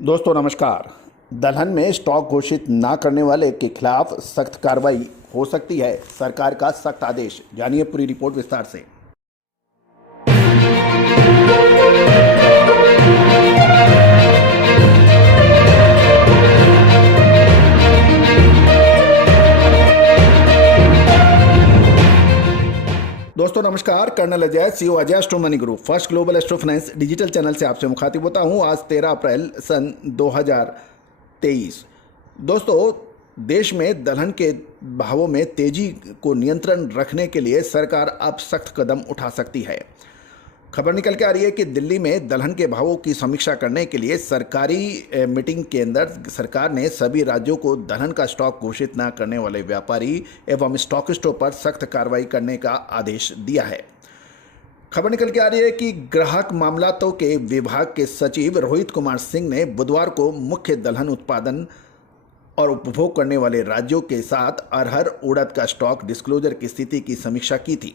दोस्तों नमस्कार। दलहन में स्टॉक घोषित न करने वाले के खिलाफ सख्त कार्रवाई हो सकती है। सरकार का सख्त आदेश। जानिए पूरी रिपोर्ट विस्तार से। दोस्तों नमस्कार। Colonel Ajay, CEO Ajay astro money group, first global astro finance digital channel से आपसे मुखातिब होता हूं। आज 13 अप्रैल सन 2023। दोस्तों, देश में दलहन के भावों में तेजी को नियंत्रण रखने के लिए सरकार अब सख्त कदम उठा सकती है। खबर निकल के आ रही है कि दिल्ली में दलहन के भावों की समीक्षा करने के लिए सरकारी मीटिंग के अंदर सरकार ने सभी राज्यों को दलहन का स्टॉक घोषित न करने वाले व्यापारी एवं स्टॉकिस्टों पर सख्त कार्रवाई करने का आदेश दिया है। खबर निकल के आ रही है कि ग्राहक मामलातों के विभाग के सचिव रोहित कुमार सिंह ने बुधवार को मुख्य दलहन उत्पादन और उपभोग करने वाले राज्यों के साथ अरहर उड़द का स्टॉक डिस्क्लोजर की स्थिति की समीक्षा की थी।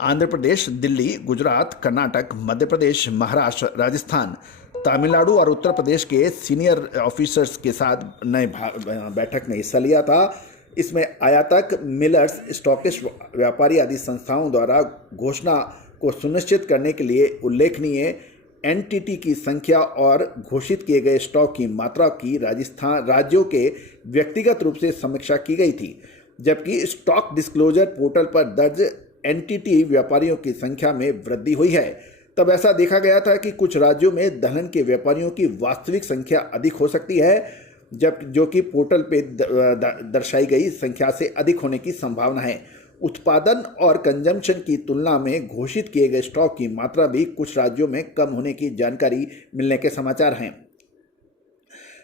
आंध्र प्रदेश, दिल्ली, गुजरात, कर्नाटक, मध्य प्रदेश, महाराष्ट्र, राजस्थान, तमिलनाडु और उत्तर प्रदेश के सीनियर ऑफिसर्स के साथ नए बैठक में हिस्सा लिया था। इसमें आयातक, मिलर्स, स्टॉकिस्ट, व्यापारी आदि संस्थाओं द्वारा घोषणा को सुनिश्चित करने के लिए उल्लेखनीय एनटीटी की संख्या और घोषित किए गए स्टॉक की मात्रा की राज्यों के व्यक्तिगत रूप से समीक्षा की गई थी, जबकि स्टॉक डिस्क्लोजर पोर्टल पर दर्ज एनटीटी व्यापारियों की संख्या में वृद्धि हुई है। तब ऐसा देखा गया था कि कुछ राज्यों में दलहन के व्यापारियों की वास्तविक संख्या अधिक हो सकती है, जो कि पोर्टल पे दर्शाई गई संख्या से अधिक होने की संभावना है। उत्पादन और कंजम्पशन की तुलना में घोषित किए गए स्टॉक की मात्रा भी कुछ राज्यों में कम होने की जानकारी मिलने के समाचार हैं।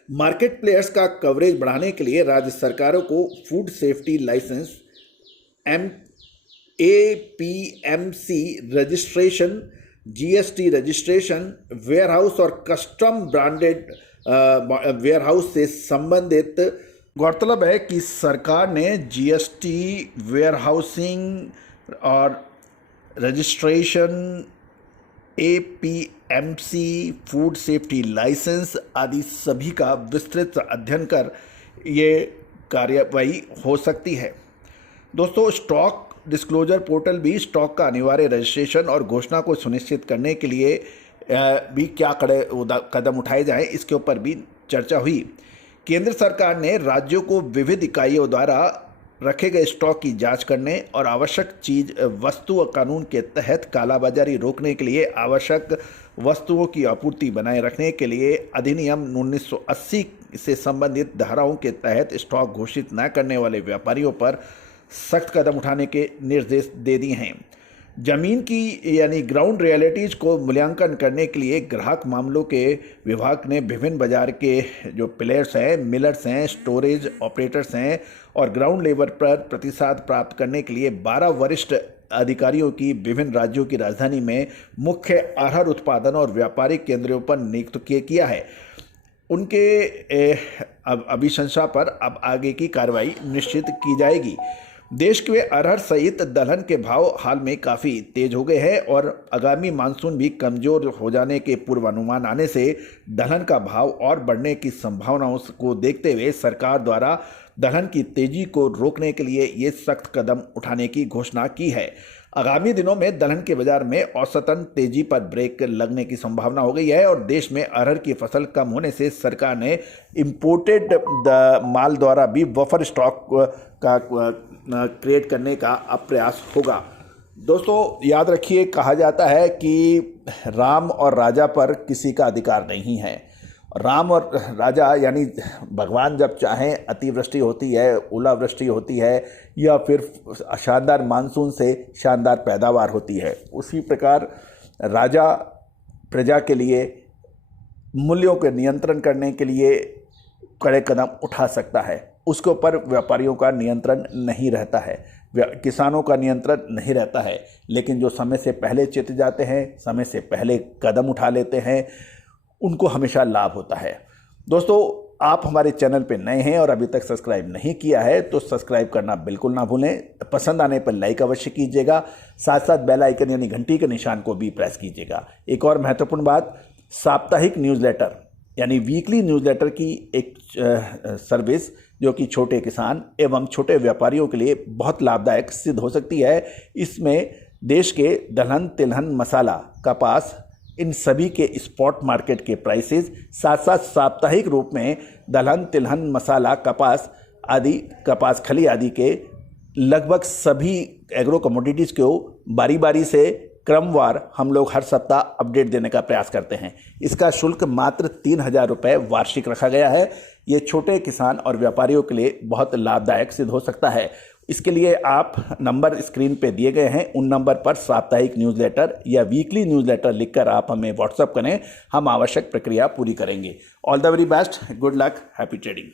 मार्केट प्लेयर्स का कवरेज बढ़ाने के लिए राज्य सरकारों को food safety licence, APMC registration, GST registration, warehouse और कस्टम ब्रांडेड वेयरहाउस से संबंधित। गौरतलब है कि सरकार ने GST, वेयरहाउसिंग और registration, APMC, food safety licence आदि सभी का विस्तृत अध्ययन कर ये कार्रवाई हो सकती है। दोस्तों, स्टॉक डिस्क्लोजर पोर्टल भी स्टॉक का अनिवार्य रजिस्ट्रेशन और घोषणा को सुनिश्चित करने के लिए भी क्या कदम उठाए जाएं, इसके ऊपर भी चर्चा हुई। केंद्र सरकार ने राज्यों को विविध इकाइयों द्वारा रखे गए स्टॉक की जांच करने और आवश्यक चीज वस्तु कानून के तहत कालाबाजारी रोकने के लिए आवश्यक वस्तुओं की आपूर्ति बनाए रखने के लिए अधिनियम 1980 से संबंधित धाराओं के तहत स्टॉक घोषित न करने वाले व्यापारियों पर सख्त कदम उठाने के निर्देश दे दिए हैं। जमीन की यानी ग्राउंड रियलिटीज़ को मूल्यांकन करने के लिए ग्राहक मामलों के विभाग ने विभिन्न बाजार के जो प्लेयर्स हैं, मिलर्स हैं, स्टोरेज ऑपरेटर्स हैं और ग्राउंड लेवल पर प्रतिशत प्राप्त करने के लिए 12 वरिष्ठ अधिकारियों की विभिन्न राज्यों की राजधानी में मुख्य अरहर उत्पादन और व्यापारिक केंद्रों पर नियुक्त किया है। उनके अभिशंसा पर अब आगे की कार्रवाई निश्चित की जाएगी। देश के अरहर सहित दलहन के भाव हाल में काफ़ी तेज हो गए हैं और आगामी मानसून भी कमज़ोर हो जाने के पूर्वानुमान आने से दलहन का भाव और बढ़ने की संभावनाओं को देखते हुए सरकार द्वारा दलहन की तेजी को रोकने के लिए ये सख्त कदम उठाने की घोषणा की है। आगामी दिनों में दलहन के बाजार में औसतन तेजी पर ब्रेक लगने की संभावना हो गई है और देश में अरहर की फसल कम होने से सरकार ने इंपोर्टेड माल द्वारा भी बफर स्टॉक का क्रिएट करने का अब प्रयास होगा। दोस्तों याद रखिए, कहा जाता है कि राम और राजा पर किसी का अधिकार नहीं है। राम और राजा यानी भगवान जब चाहें अतिवृष्टि होती है, ओलावृष्टि होती है या फिर शानदार मानसून से शानदार पैदावार होती है। उसी प्रकार राजा प्रजा के लिए मूल्यों के नियंत्रण करने के लिए कड़े कदम उठा सकता है। उसके ऊपर व्यापारियों का नियंत्रण नहीं रहता है, किसानों का नियंत्रण नहीं रहता है। लेकिन जो समय से पहले चित जाते हैं, समय से पहले कदम उठा लेते हैं, उनको हमेशा लाभ होता है। दोस्तों, आप हमारे चैनल पे नए हैं और अभी तक सब्सक्राइब नहीं किया है तो सब्सक्राइब करना बिल्कुल ना भूलें। पसंद आने पर लाइक अवश्य कीजिएगा, साथ साथ बेल आइकन यानी घंटी के निशान को भी प्रेस कीजिएगा। एक और महत्वपूर्ण बात, साप्ताहिक न्यूज़लेटर यानी वीकली न्यूज़लेटर की एक सर्विस जो कि छोटे किसान एवं छोटे व्यापारियों के लिए बहुत लाभदायक सिद्ध हो सकती है। इसमें देश के दलहन, तिलहन, मसाला, कपास, इन सभी के स्पॉट मार्केट के प्राइसेस, साथ साथ साप्ताहिक रूप में दलहन, तिलहन, मसाला, कपास आदि, कपास खली आदि के लगभग सभी एग्रो कमोडिटीज़ को बारी बारी से क्रमवार हम लोग हर सप्ताह अपडेट देने का प्रयास करते हैं। इसका शुल्क मात्र 3,000 रुपये वार्षिक रखा गया है। ये छोटे किसान और व्यापारियों के लिए बहुत लाभदायक सिद्ध हो सकता है। इसके लिए आप नंबर स्क्रीन पे दिए गए हैं, उन नंबर पर साप्ताहिक न्यूज़लेटर या वीकली न्यूज़लेटर लिखकर आप हमें व्हाट्सअप करें, हम आवश्यक प्रक्रिया पूरी करेंगे। All the very best, good luck, happy trading.